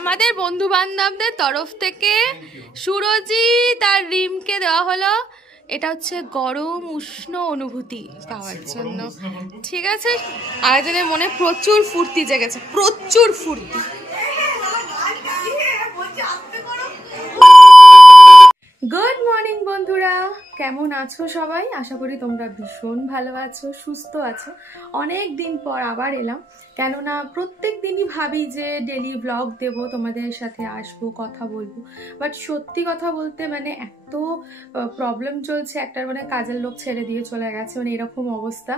আমাদের বন্ধু বান্ধবদের তরফ থেকে সুরজিৎ আর রিমকে দেওয়া হলো। এটা হচ্ছে গরম উষ্ণ অনুভূতি পাওয়ার জন্য, ঠিক আছে? আরেকজনের মনে প্রচুর ফুর্তি জেগেছে, প্রচুর ফুর্তি। গুড মর্নিং বন্ধুরা, কেমন আছো সবাই? আশা করি তোমরা ভীষণ ভালো আছো, সুস্থ আছো। অনেক দিন পর আবার এলাম, কেননা প্রত্যেক দিনই ভাবি যে ডেলি ব্লগ দেব, তোমাদের সাথে আসবো, কথা বলবো। বাট সত্যি কথা বলতে মানে এত প্রবলেম চলছে, একটার মানে কাজের লোক ছেড়ে দিয়ে চলে গেছে, মানে এরকম অবস্থা।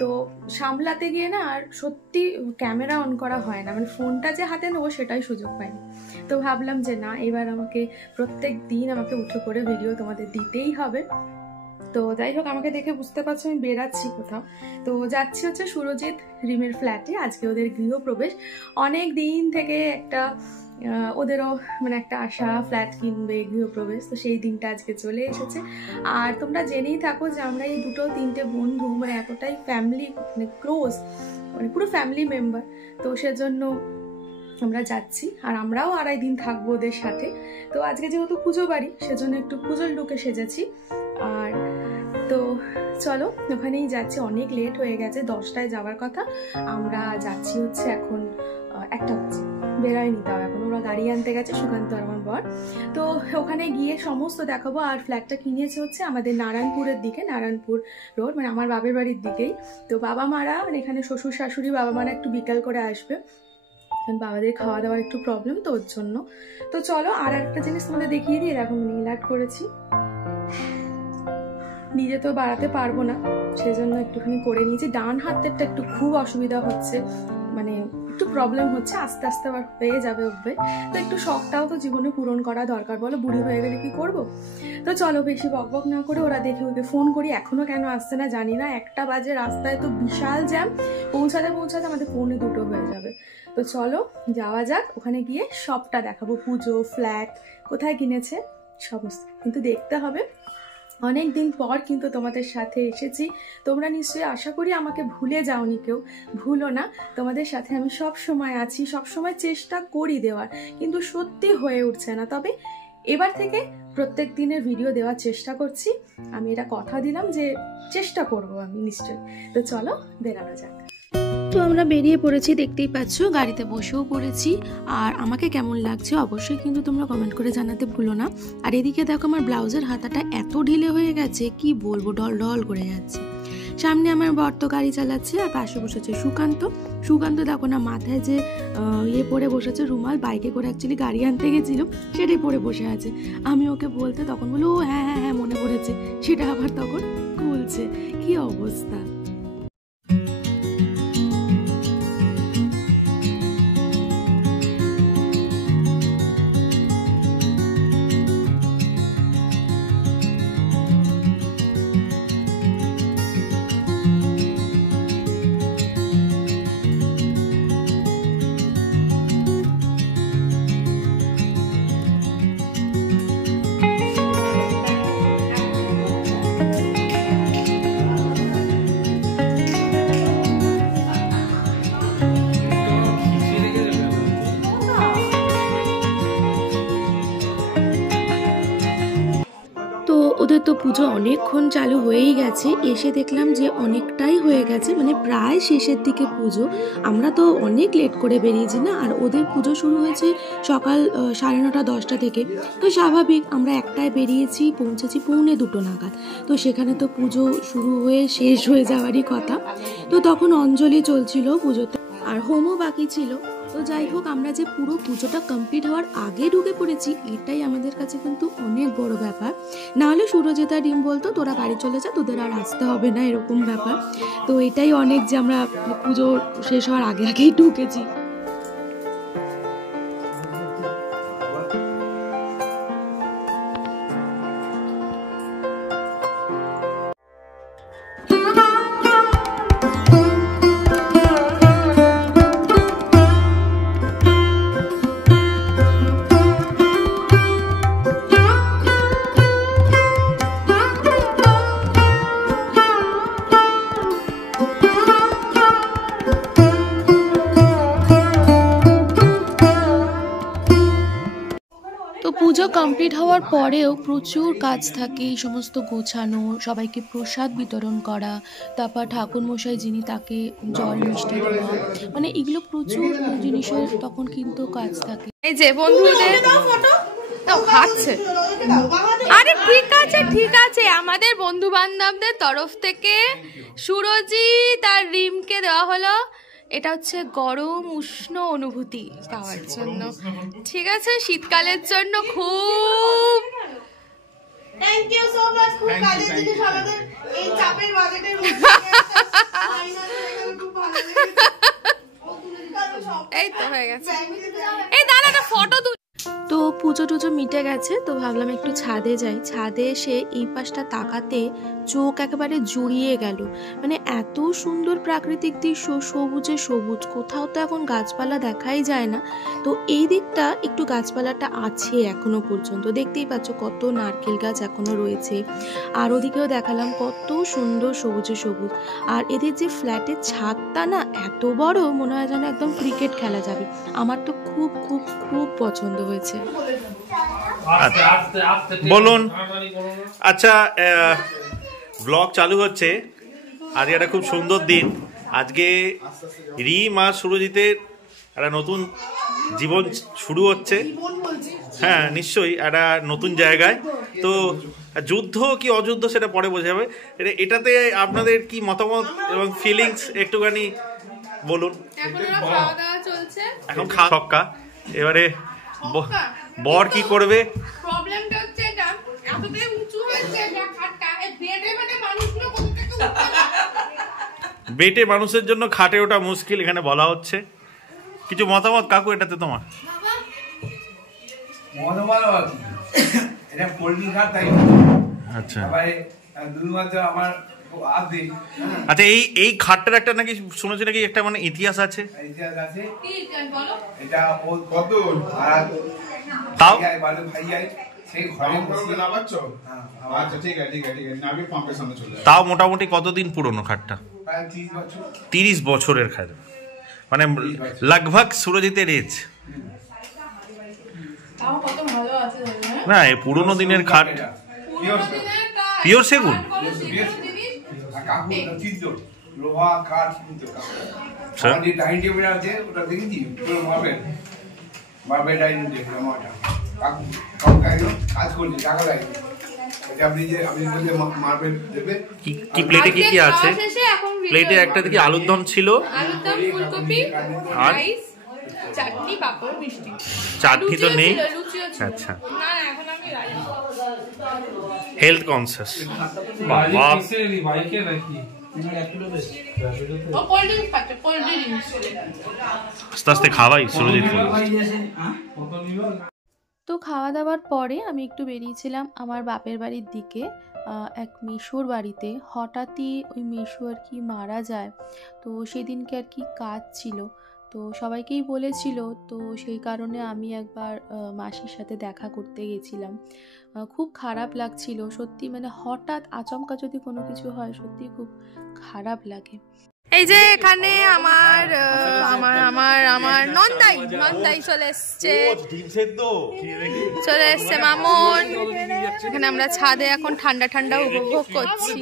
তো সামলাতে গিয়ে না আর সত্যি ক্যামেরা অন করা হয় না, মানে ফোনটা যে হাতে নেবো সেটাই সুযোগ পাইনি। তো ভাবলাম যে না, এবার আমাকে প্রত্যেক দিন আমাকে উঠে করে ভিডিও তোমাদের দিতেই হবে। তো যাই হোক, আমাকে দেখে বুঝতে পারছো আমি বেরাচ্ছি কোথাও। তো যাচ্ছি হচ্ছে সুরজিৎ রিমের ফ্ল্যাটে, আজকে ওদের গৃহপ্রবেশ। অনেক দিন থেকে একটা ওদেরও মানে একটা আশা, ফ্ল্যাট কিনবে, গৃহপ্রবেশ। তো সেই দিনটা আজকে চলে এসেছে। আর তোমরা জেনেই থাকো যে আমরা এই দুটো তিনটে বন্ধু মানে এতটাই ফ্যামিলি মানে ক্লোজ, মানে পুরো ফ্যামিলি মেম্বার। তো সেজন্য আমরা যাচ্ছি, আর আমরাও 2.5 দিন থাকবো ওদের সাথে। তো আজকে যেহেতু পুজো বাড়ি, সেজন্য একটু পুজোর লুকে সেজেছি। আর তো চলো ওখানেই যাচ্ছি, অনেক লেট হয়ে গেছে, 10টায় যাওয়ার কথা, আমরা যাচ্ছি হচ্ছে এখন 1টা বাজে। বেরোয়নি তাও এখন, ওরা গাড়ি আনতে গেছে, সুকান্ত আর আমার বর। তো ওখানে গিয়ে সমস্ত দেখাবো। আর ফ্ল্যাটটা কিনেছে হচ্ছে আমাদের নারায়ণপুরের দিকে, নারায়ণপুর রোড, মানে আমার বাবার বাড়ির দিকেই। তো বাবা মারা মানে এখানে শ্বশুর শাশুড়ি বাবা মারা একটু বিকাল করে আসবে, বাবাদের খাওয়া দাওয়ার একটু প্রবলেম, তো ওর জন্য। তো চলো আর একটা জিনিস তোমাদের দেখিয়ে দিই, এরকম নেইল আর্ট করেছি। নিজে তো বাড়াতে পারবো না, সেজন্য একটুখানি করে নিয়েছি। ডান হাতেরটা একটু খুব অসুবিধা হচ্ছে, মানে একটু প্রবলেম হচ্ছে, আস্তে আস্তে আবার হয়ে যাবে উঠবে। তো একটু শখটাও তো জীবনে পূরণ করা দরকার, বলো? বুড়ি হয়ে গেলে কি করবো? তো চলো বেশি বকবক না করে, ওরা দেখে ওকে ফোন করি, এখনো কেন আসছে না জানি না। 1টা বাজে, রাস্তায় তো বিশাল জ্যাম, পৌঁছাতে পৌঁছাতে আমাদের 1:45 হয়ে যাবে। তো চলো যাওয়া যাক, ওখানে গিয়ে সবটা দেখাবো, পুজো, ফ্ল্যাট, কোথায় কিনেছে সমস্ত কিন্তু দেখতে হবে। অনেক দিন পর কিন্তু তোমাদের সাথে এসেছি, তোমরা নিশ্চয়ই আশা করি আমাকে ভুলে যাওনি, কেউ ভুলো না। তোমাদের সাথে আমি সব সময় আছি, সব সময় চেষ্টা করি দেওয়ার, কিন্তু সত্যি হয়ে উঠছে না। তবে এবার থেকে প্রত্যেক দিনের ভিডিও দেওয়ার চেষ্টা করছি, আমি এটা কথা দিলাম যে চেষ্টা করব আমি নিশ্চয়ই। তো চলো বেরানো যাক। তো আমরা বেরিয়ে পড়েছি, দেখতেই পাচ্ছ, গাড়িতে বসেও পড়েছি। আর আমাকে কেমন লাগছে অবশ্যই কিন্তু তোমরা কমেন্ট করে জানাতে ভুলো না। আর এদিকে দেখো আমার ব্লাউজের হাতাটা এত ঢিলে হয়ে গেছে, কি বলবো, ঢল ঢল করে যাচ্ছে। সামনে আমার বর তো গাড়ি চালাচ্ছে, আর পাশে বসেছে সুকান্ত। সুকান্ত দেখো না, মাথায় যে ইয়ে পরে বসেছে রুমাল, বাইকে করে অ্যাকচুয়ালি গাড়ি আনতে গেছিল, সেটাই পরে বসে আছে। আমি ওকে বলতে তখন বলো ও হ্যাঁ হ্যাঁ হ্যাঁ মনে পড়েছে, সেটা আবার তখন খুলছে। কি অবস্থা! ওদের তো পুজো অনেকক্ষণ চালু হয়েই গেছে, এসে দেখলাম যে অনেকটাই হয়ে গেছে, মানে প্রায় শেষের দিকে পুজো। আমরা তো অনেক লেট করে বেরিয়েছি না, আর ওদের পুজো শুরু হয়েছে সকাল 9:30 10টা থেকে। তো স্বাভাবিক আমরা 1টায় বেরিয়েছি, পৌঁছেছি 1:45 নাগাদ। তো সেখানে তো পুজো শুরু হয়ে শেষ হয়ে যাওয়ারই কথা। তো তখন অঞ্জলি চলছিল পুজোতে, আর হোমও বাকি ছিল। তো যাই হোক, আমরা যে পুরো পুজোটা কমপ্লিট হওয়ার আগে ঢুকে পড়েছি, এটাই আমাদের কাছে কিন্তু অনেক বড় ব্যাপার। নাহলে সুরজিৎ আর রিম বলতো তোরা বাড়ি চলে যা, তোদের আর আসতে হবে না, এরকম ব্যাপার। তো এটাই অনেক যে আমরা পুজো শেষ হওয়ার আগে আগেই ঢুকেছি। পুজো কমপ্লিট হওয়ার পরেও প্রচুর কাজ থাকে, এই সমস্ত গোছানো, সবাইকে প্রসাদ বিতরণ করা, তারপর ঠাকুরমশাই যিনি তাকে জল মিষ্টি দেওয়া, মানে এগুলো প্রচুর জিনিসের তখন কিন্তু কাজ থাকে। এই যে বন্ধুদের খাচ্ছে, আরে ঠিক আছে আমাদের বন্ধু বান্ধবদের তরফ থেকে সুরজিৎ আর রিমকে দেওয়া হলো। এটা হচ্ছে গরম উষ্ণ অনুভূতি পাওয়ার জন্য, ঠিক আছে, শীতকালের জন্য খুব থ্যাংক ইউ সো মাচ। খুব কাজের জিনিস আমাদের এই চাপের বাজেটের মধ্যে খুব ভালো লেগেছে। এই তো হয়ে গেছে। এই দাঁড়া একটা ফটো তুল। তো পুজো টুজো মিটে গেছে, তো ভাবলাম একটু ছাদে যাই। ছাদে এসে এই পাশটা তাকাতে চোখ একেবারে জুড়িয়ে গেল, মানে এত সুন্দর প্রাকৃতিক দৃশ্য, সবুজে সবুজ, কোথাও তো এখন গাছপালা দেখাই যায় না। তো এই দিকটা একটু গাছপালাটা আছে এখনো পর্যন্ত, দেখতেই পাচ্ছ কত নারকেল গাছ এখনো রয়েছে। আর ওদিকেও দেখালাম কত সুন্দর সবুজে সবুজ। আর এদের যে ফ্ল্যাটের ছাদটা না এত বড়, মনে হয় যেন একদম ক্রিকেট খেলা যাবে। আমার তো খুব খুব খুব পছন্দ হয়েছে। বলুন। আচ্ছা, ব্লগ চালু হচ্ছে। আজকে একটা খুব সুন্দর দিন। আজকে রিম আর সুরজিতের একটা নতুন জীবন শুরু হচ্ছে। হ্যাঁ নিশ্চয়ই, একটা নতুন জায়গায়। তো যুদ্ধ কি অযুদ্ধ সেটা পরে বোঝা যাবে। এটাতে আপনাদের কি মতামত এবং ফিলিংস একটুখানি বলুন। এখন খাওয়া ছক্কা, এবারে বর কি করবে? প্রবলেমটা হচ্ছে এটা এতটাই উঁচু হয়েছে খাটটা, এই বেডে মানে মানুষগুলো কোথা থেকে উঠবে? বেটে মানুষের জন্য খাটে ওটা মুশকিল, এখানে বলা হচ্ছে। কিছু মতামত কাকু এটাতে তোমার? এটা পোল্ট্রি খাট, তাই আচ্ছা আমার আচ্ছা, এই খাটটার একটা নাকি শুনেছি নাকি একটা মানে ইতিহাস আছে। এটা কত তাও তাও মোটামুটি কতদিন পুরনো খাটটা? 30 বছরের খাট, মানে লগভগ সুরজিতের এজ। না, এই পুরনো দিনের খাট, পিওর সেগুন। লোহা কাঠ ডাইনিং টেবিল আছে, ওটা দেখেছি মার্বেল ডাইনিং টেবিল। কাজ করছি, টাকা লাগে। আপনি যে আপনি বললে মার্বেল দেবে। কি প্লেটে কি কি আছে? প্লেটে একটা দেখি আলুর দম ছিল, ফুলকপি, রাইস, চাটনি, পাপড়, মিষ্টি। চাটনি তো নেই। আচ্ছা, না এখন আমি হেলথ কনসিয়াস। আস্তে আস্তে খাওয়াই সুরজিৎ। তো খাওয়া দাওয়ার পরে আমি একটু বেরিয়েছিলাম আমার বাপের বাড়ির দিকে, এক মেসোর বাড়িতে। হঠাৎই ওই মেসো আর কি মারা যায়, তো সেদিনকে আর কি কাজ ছিল, তো সবাইকেই বলেছিল, তো সেই কারণে আমি একবার মাসির সাথে দেখা করতে গেছিলাম। খুব খারাপ লাগছিল সত্যি, মানে হঠাৎ আচমকা যদি কোনো কিছু হয় সত্যি খুব খারাপ লাগে। এই যে এখানে আমার আমার আমার আমার নন্দাই চলে এসছে, মামুন। এখানে আমরা ছাদে এখন ঠান্ডা ঠান্ডা উপভোগ করছি।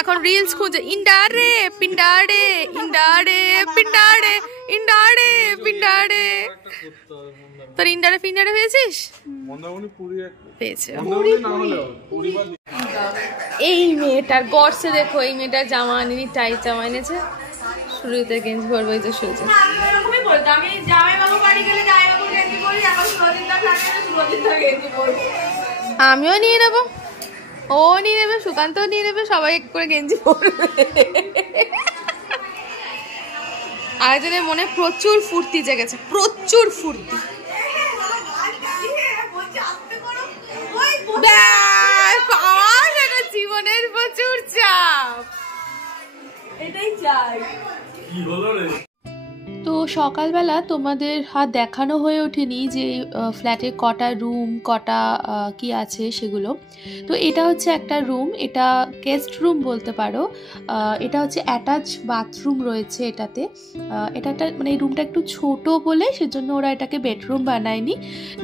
এখন রিলস খুঁজে, ইন্ডারে পিন্ডারে ইন্ডারে পিন্ডারে ইন্ডারে পিন্ডারে। তোর ইন্ডারে পিন্ডারে পেয়েছিস? পেয়েছে। এই মেয়েটার গড়ছে দেখো, এই মেয়েটার জামা আনেনি, টাইট জামা এনেছে। শুরুতে গেঞ্জি পরবো, এই তো শুরুতে। আমিও নিয়ে নেবো, ও নিয়ে নেবে, সুকান্তও নিয়ে নেবে, সবাই এক করে গেঞ্জি পরবে। আরেকজনের মনে প্রচুর ফুর্তি জেগেছে, প্রচুর ফুর্তি। জীবনের প্রচুর চাপ, এটাই চাই। তো তো সকালবেলা তোমাদের হাত দেখানো হয়ে ওঠেনি যে ফ্ল্যাটে কটা রুম কটা কি আছে সেগুলো। তো এটা হচ্ছে একটা রুম, এটা গেস্ট রুম বলতে পারো। এটা হচ্ছে অ্যাটাচ বাথরুম রয়েছে এটাতে। এটা একটা মানে এই রুমটা একটু ছোট বলে সেজন্য ওরা এটাকে বেডরুম বানায়নি,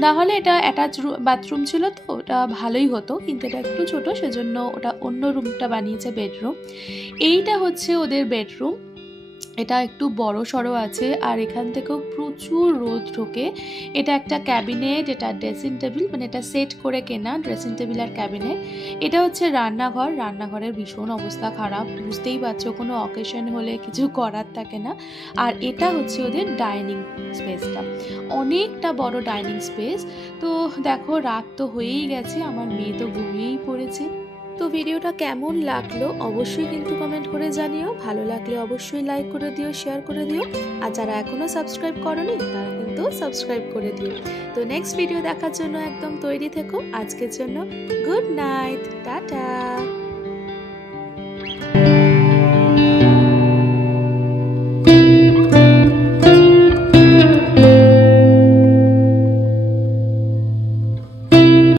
না হলে এটা অ্যাটাচ বাথরুম ছিল তো ওটা ভালোই হতো, কিন্তু এটা একটু ছোট সেজন্য ওটা অন্য রুমটা বানিয়েছে বেডরুম। এইটা হচ্ছে ওদের বেডরুম, এটা একটু বড় সড়ো আছে আর এখান থেকেও প্রচুর রোদ ঢোকে। এটা একটা ক্যাবিনেট, এটা ড্রেসিং টেবিল, মানে এটা সেট করে কেনা ড্রেসিং টেবিল আর ক্যাবিনেট। এটা হচ্ছে রান্নাঘর, রান্নাঘরের ভীষণ অবস্থা খারাপ, বুঝতেই পারছো কোনো অকেশন হলে কিছু করার থাকে না। আর এটা হচ্ছে ওদের ডাইনিং স্পেসটা, অনেকটা বড় ডাইনিং স্পেস। তো দেখো রাত তো হয়েই গেছে, আমার মেয়ে তো ঘুমিয়েই পড়েছে। তো ভিডিওটা কেমন লাগলো অবশ্যই কিন্তু কমেন্ট করে জানিও, ভালো লাগলে অবশ্যই লাইক করে দিও, শেয়ার করে দিও, আর যারা এখনো সাবস্ক্রাইব করোনি তারা কিন্তু সাবস্ক্রাইব করে দিও। তো নেক্সট ভিডিও দেখার জন্য একদম তৈরি থেকো। আজকের জন্য গুড নাইট, টাটা।